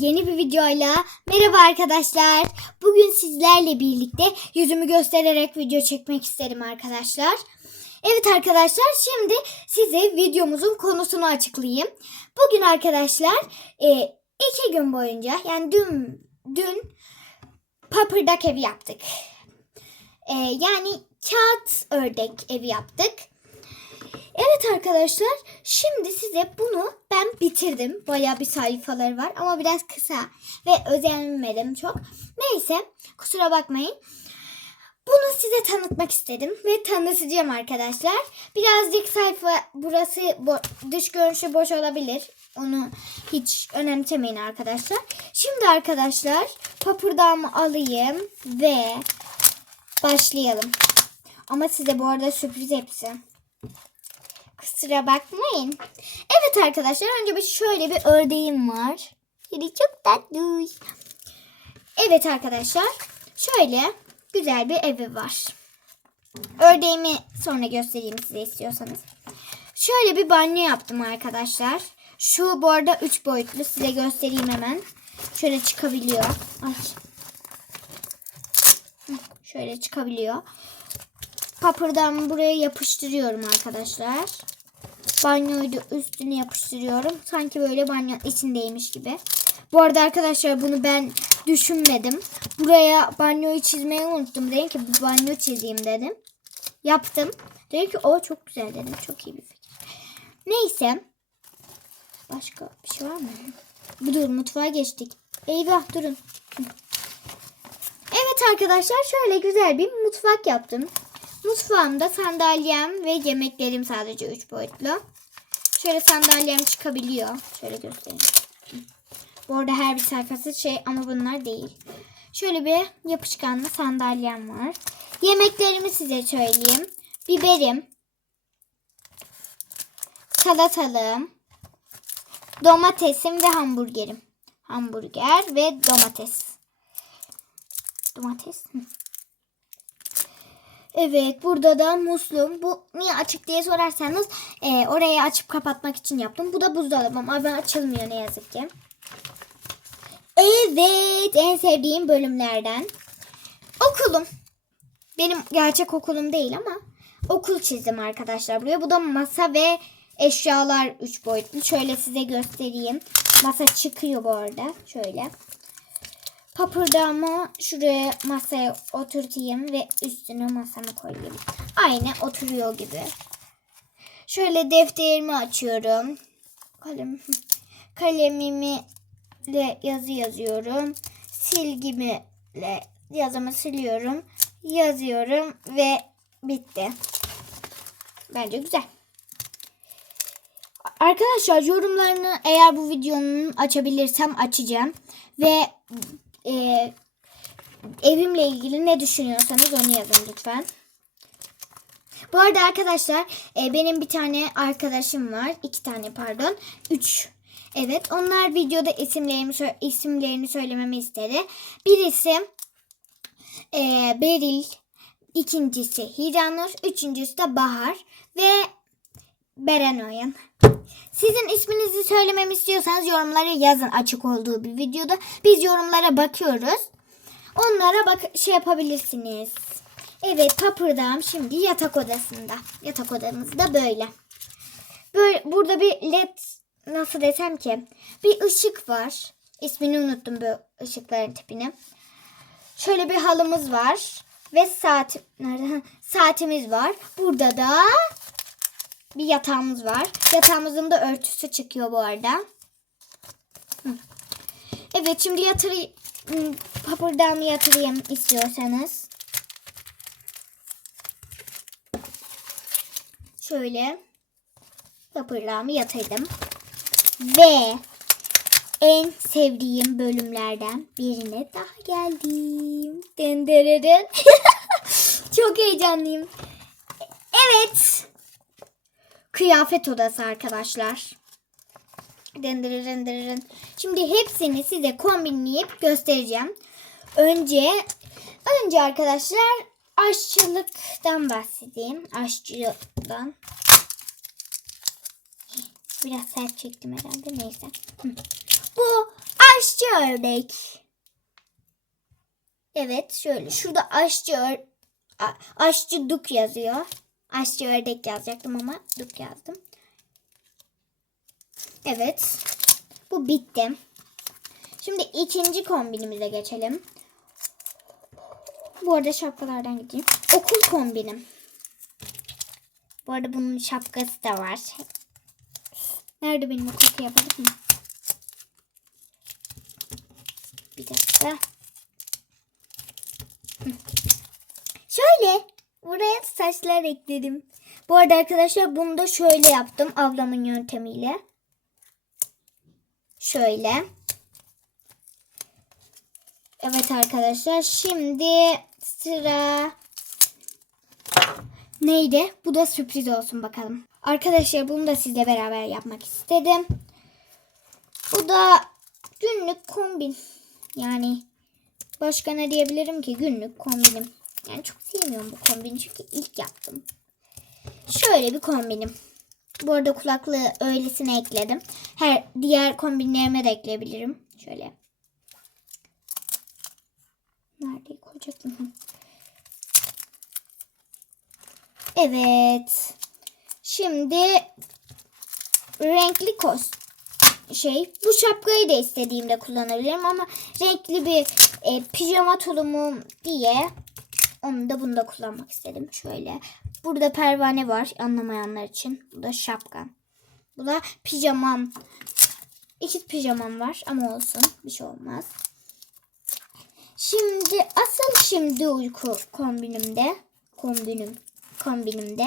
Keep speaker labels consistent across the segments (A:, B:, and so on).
A: yeni bir videoyla merhaba arkadaşlar. Bugün sizlerle birlikte yüzümü göstererek video çekmek isterim arkadaşlar. Evet arkadaşlar şimdi size videomuzun konusunu açıklayayım. Bugün arkadaşlar e, iki gün boyunca yani dün dün papırdak evi yaptık. E, yani kağıt ördek evi yaptık. Evet arkadaşlar şimdi size bunu ben bitirdim. Baya bir sayfaları var ama biraz kısa ve özenmedim çok. Neyse kusura bakmayın. Bunu size tanıtmak istedim ve tanıtacağım arkadaşlar. Birazcık sayfa burası dış görünüşü boş olabilir. Onu hiç önemsemeyin arkadaşlar. Şimdi arkadaşlar papırdağımı alayım ve başlayalım. Ama size bu arada sürpriz hepsi. Kusura bakmayın. Evet arkadaşlar önce bir şöyle bir ördeğim var. Yeri çok tatlı. Evet arkadaşlar şöyle güzel bir evi var. Ördeğimi sonra göstereyim size istiyorsanız. Şöyle bir banyo yaptım arkadaşlar. Şu bu arada 3 boyutlu size göstereyim hemen. Şöyle çıkabiliyor. Ay. Şöyle çıkabiliyor. Papırdan buraya yapıştırıyorum arkadaşlar. Banyoyu da üstüne yapıştırıyorum. Sanki böyle banyo içindeymiş gibi. Bu arada arkadaşlar bunu ben düşünmedim. Buraya banyoyu çizmeyi unuttum. Dedim ki bir banyo çizeyim dedim. Yaptım. Dedim ki o çok güzel dedim. Çok iyi bir fikir. Neyse. Başka bir şey var mı? Bu dur mutfağa geçtik. Eyvah durun. Evet arkadaşlar şöyle güzel bir mutfak yaptım. Mutfağımda sandalyem ve yemeklerim sadece 3 boyutlu. Şöyle sandalyem çıkabiliyor. Şöyle göstereyim. Bu arada her bir sayfası şey ama bunlar değil. Şöyle bir yapışkanlı sandalyem var. Yemeklerimi size söyleyeyim. Biberim. Salatalığım. Domatesim ve hamburgerim. Hamburger ve domates. Domates. Hı. Evet burada da musluğum. Bu niye açık diye sorarsanız e, orayı açıp kapatmak için yaptım. Bu da buzdolabım ama açılmıyor ne yazık ki. Evet en sevdiğim bölümlerden. Okulum. Benim gerçek okulum değil ama okul çizdim arkadaşlar buraya. Bu da masa ve eşyalar 3 boyutlu. Şöyle size göstereyim. Masa çıkıyor bu arada. Şöyle. Papırdağımı şuraya masaya oturtayım ve üstüne masamı koyayım. Aynı oturuyor gibi. Şöyle defterimi açıyorum. Kalem, kalemimi ile yazı yazıyorum. Silgimi ile yazımı siliyorum. Yazıyorum ve bitti. Bence güzel. Arkadaşlar yorumlarını eğer bu videonun açabilirsem açacağım. Ve e, evimle ilgili ne düşünüyorsanız onu yazın lütfen. Bu arada arkadaşlar e, benim bir tane arkadaşım var. iki tane pardon. Üç. Evet onlar videoda isimlerimi, sö- isimlerini söylememi istedi. Birisi e, Beril. ikincisi Hiranur. Üçüncüsü de Bahar. Ve Beren Oyun. Sizin isminizi söylememi istiyorsanız yorumlara yazın açık olduğu bir videoda. Biz yorumlara bakıyoruz. Onlara bak şey yapabilirsiniz. Evet papırdağım şimdi yatak odasında. Yatak odamız da böyle. Böyle burada bir led nasıl desem ki bir ışık var. İsmini unuttum bu ışıkların tipini. Şöyle bir halımız var ve saat nerede? Saatimiz var. Burada da bir yatağımız var. Yatağımızın da örtüsü çıkıyor bu arada. Evet şimdi yatırayım. Papırdağımı yatırayım istiyorsanız. Şöyle papırdağımı yatırdım. Ve en sevdiğim bölümlerden birine daha geldim. Dendere Çok heyecanlıyım. Evet. Kıyafet odası arkadaşlar. Dendere dendere. Şimdi hepsini size kombinleyip göstereceğim. Önce önce arkadaşlar aşçılıktan bahsedeyim. Aşçılıktan. Biraz sert çektim herhalde. Neyse. Bu aşçı ördek. Evet şöyle şurada aşçı aşçı duk yazıyor. Aşçı ördek yazacaktım ama duk yazdım. Evet. Bu bitti. Şimdi ikinci kombinimize geçelim. Bu arada şapkalardan gideyim. Okul kombinim. Bu arada bunun şapkası da var. Nerede benim okul kıyafetim? Bir dakika. Hı. Buraya saçlar ekledim. Bu arada arkadaşlar bunu da şöyle yaptım. Ablamın yöntemiyle. Şöyle. Evet arkadaşlar şimdi sıra neydi? Bu da sürpriz olsun bakalım. Arkadaşlar bunu da sizle beraber yapmak istedim. Bu da günlük kombin. Yani başka ne diyebilirim ki günlük kombinim. Yani çok sevmiyorum bu kombini çünkü ilk yaptım. Şöyle bir kombinim. Bu arada kulaklığı öylesine ekledim. Her diğer kombinlerime de ekleyebilirim. Şöyle. Nerede koyacaktım? Evet. Şimdi renkli kos şey bu şapkayı da istediğimde kullanabilirim ama renkli bir e, pijama tulumum diye onu da bunda kullanmak istedim. Şöyle. Burada pervane var anlamayanlar için. Bu da şapka. Bu da pijamam. İki pijamam var ama olsun. Bir şey olmaz. Şimdi asıl şimdi uyku kombinimde. Kombinim. Kombinimde.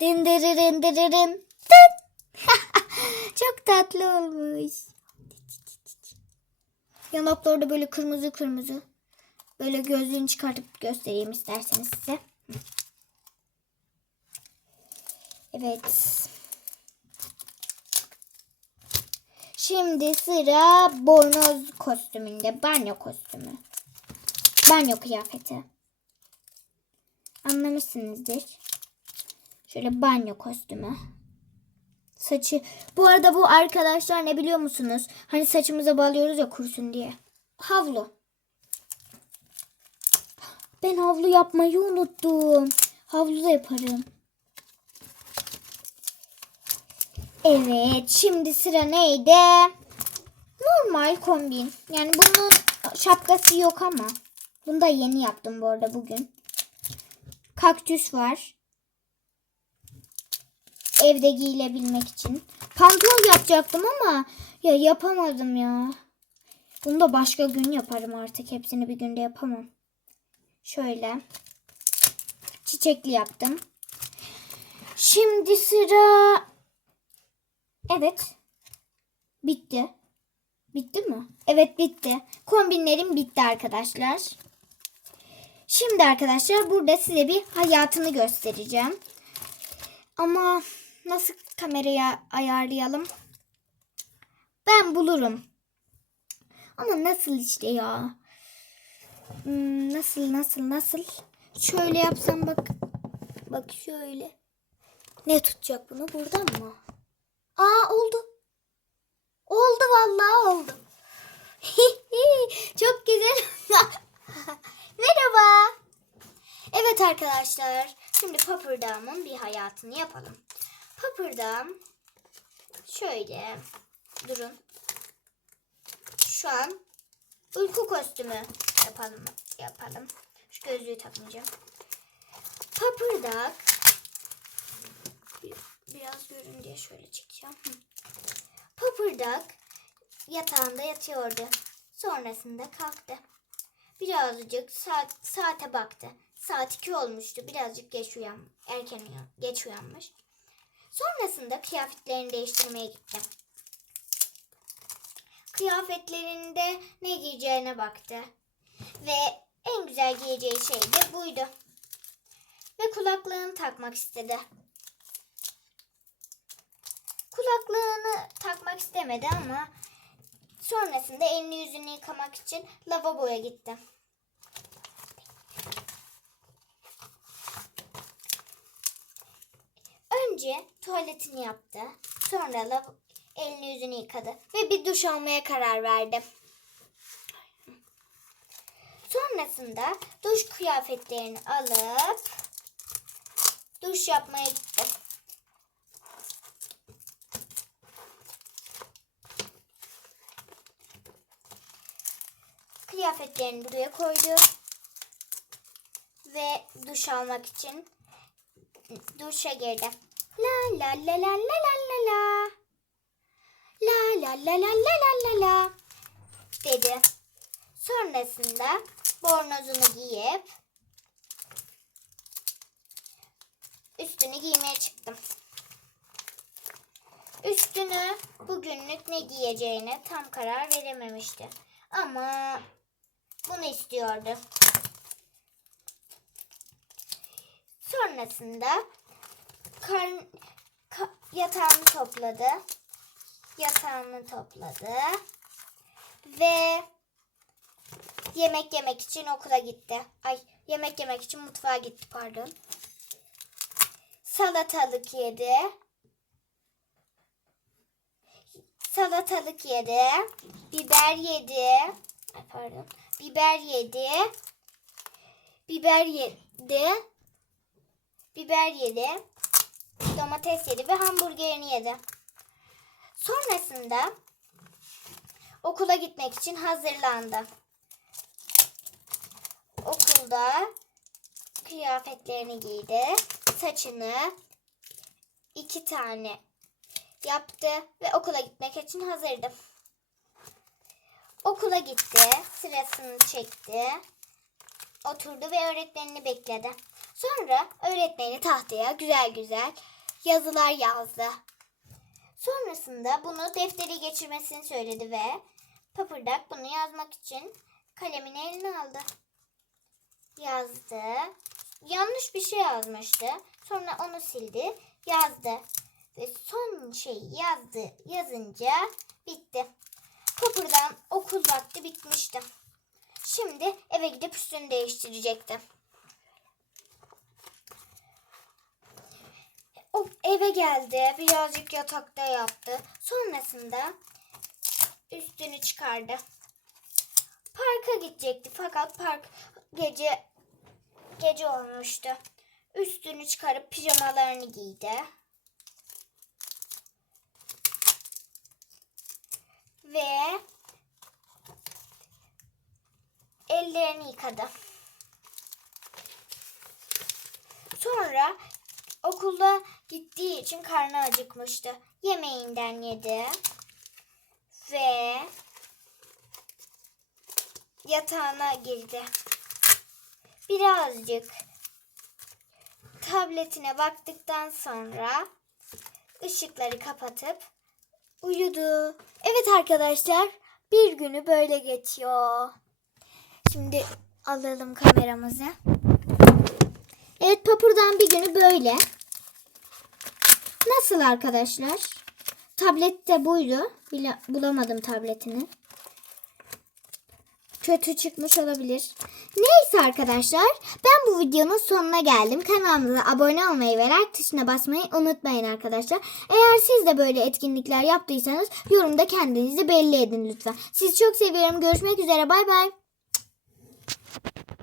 A: Dırırın. Dın. Çok tatlı olmuş. Yanakları da böyle kırmızı kırmızı. Böyle gözlüğünü çıkartıp göstereyim isterseniz size. Evet. Şimdi sıra bornoz kostümünde. Banyo kostümü. Banyo kıyafeti. Anlamışsınızdır. Şöyle banyo kostümü. Saçı. Bu arada bu arkadaşlar ne biliyor musunuz? Hani saçımıza bağlıyoruz ya kurusun diye. Havlu. Ben havlu yapmayı unuttum. Havlu da yaparım. Evet. Şimdi sıra neydi? Normal kombin. Yani bunun şapkası yok ama. Bunu da yeni yaptım bu arada bugün. Kaktüs var. Evde giyilebilmek için. Pantolon yapacaktım ama ya yapamadım ya. Bunu da başka gün yaparım artık. Hepsini bir günde yapamam. Şöyle. Çiçekli yaptım. Şimdi sıra... Evet. Bitti. Bitti mi? Evet bitti. Kombinlerim bitti arkadaşlar. Şimdi arkadaşlar burada size bir hayatını göstereceğim. Ama nasıl kameraya ayarlayalım? Ben bulurum. Ama nasıl işte ya? Hmm, nasıl nasıl nasıl? Şöyle yapsam bak. Bak şöyle. Ne tutacak bunu? Buradan mı? Aa oldu. Oldu vallahi oldu. Çok güzel. Merhaba. Evet arkadaşlar. Şimdi Papırdağ'ımın bir hayatını yapalım. Papırdağ'ım şöyle durun. Şu an uyku kostümü yapalım. yapalım. Şu gözlüğü takmayacağım. Papırdak biraz görün diye şöyle çekeceğim. Papırdak yatağında yatıyordu. Sonrasında kalktı. Birazcık saat, saate baktı. Saat 2 olmuştu. Birazcık geç uyan, erken uyan, geç uyanmış. Sonrasında kıyafetlerini değiştirmeye gitti. Kıyafetlerinde ne giyeceğine baktı. Ve en güzel giyeceği şey de buydu. Ve kulaklığını takmak istedi. Kulaklığını takmak istemedi ama sonrasında elini yüzünü yıkamak için lavaboya gitti. Önce tuvaletini yaptı. Sonra lav- elini yüzünü yıkadı ve bir duş almaya karar verdi. Sonrasında duş kıyafetlerini alıp duş yapmaya gitti. Kıyafetlerini buraya koydu ve duş almak için duşa girdi. La la la la la la la la. La la la la la la la la dedi. Sonrasında bornozunu giyip üstünü giymeye çıktım. Üstünü bugünlük ne giyeceğine tam karar verememişti. Ama bunu istiyordu. Sonrasında karn, ka- yatağını topladı. Yatağını topladı. Ve yemek yemek için okula gitti. Ay yemek yemek için mutfağa gitti pardon. Salatalık yedi. Salatalık yedi. Biber yedi. Pardon. Biber yedi. Biber yedi. Biber yedi. Domates yedi ve hamburgerini yedi. Sonrasında okula gitmek için hazırlandı. Okulda kıyafetlerini giydi. Saçını iki tane yaptı ve okula gitmek için hazırdı. Okula gitti, sırasını çekti, oturdu ve öğretmenini bekledi. Sonra öğretmeni tahtaya güzel güzel yazılar yazdı. Sonrasında bunu defteri geçirmesini söyledi ve Papırdak bunu yazmak için kalemini eline aldı. Yazdı. Yanlış bir şey yazmıştı. Sonra onu sildi, yazdı. Ve son şeyi yazdı. Yazınca bitti. Papırdan okul vakti bitmişti. Şimdi eve gidip üstünü değiştirecekti. O eve geldi. Birazcık yatakta yaptı. Sonrasında üstünü çıkardı. Parka gidecekti fakat park gece gece olmuştu. Üstünü çıkarıp pijamalarını giydi. Ve ellerini yıkadı. Sonra okulda gittiği için karnı acıkmıştı. Yemeğinden yedi. Ve yatağına girdi. Birazcık tabletine baktıktan sonra ışıkları kapatıp uyudu. Evet arkadaşlar bir günü böyle geçiyor. Şimdi alalım kameramızı. Evet Papır'dan bir günü böyle. Nasıl arkadaşlar? Tablette buydu. Bile, bulamadım tabletini. Kötü çıkmış olabilir. Neyse arkadaşlar ben bu videonun sonuna geldim. Kanalımıza abone olmayı ve like tuşuna basmayı unutmayın arkadaşlar. Eğer siz de böyle etkinlikler yaptıysanız yorumda kendinizi belli edin lütfen. Sizi çok seviyorum. Görüşmek üzere. Bay bay.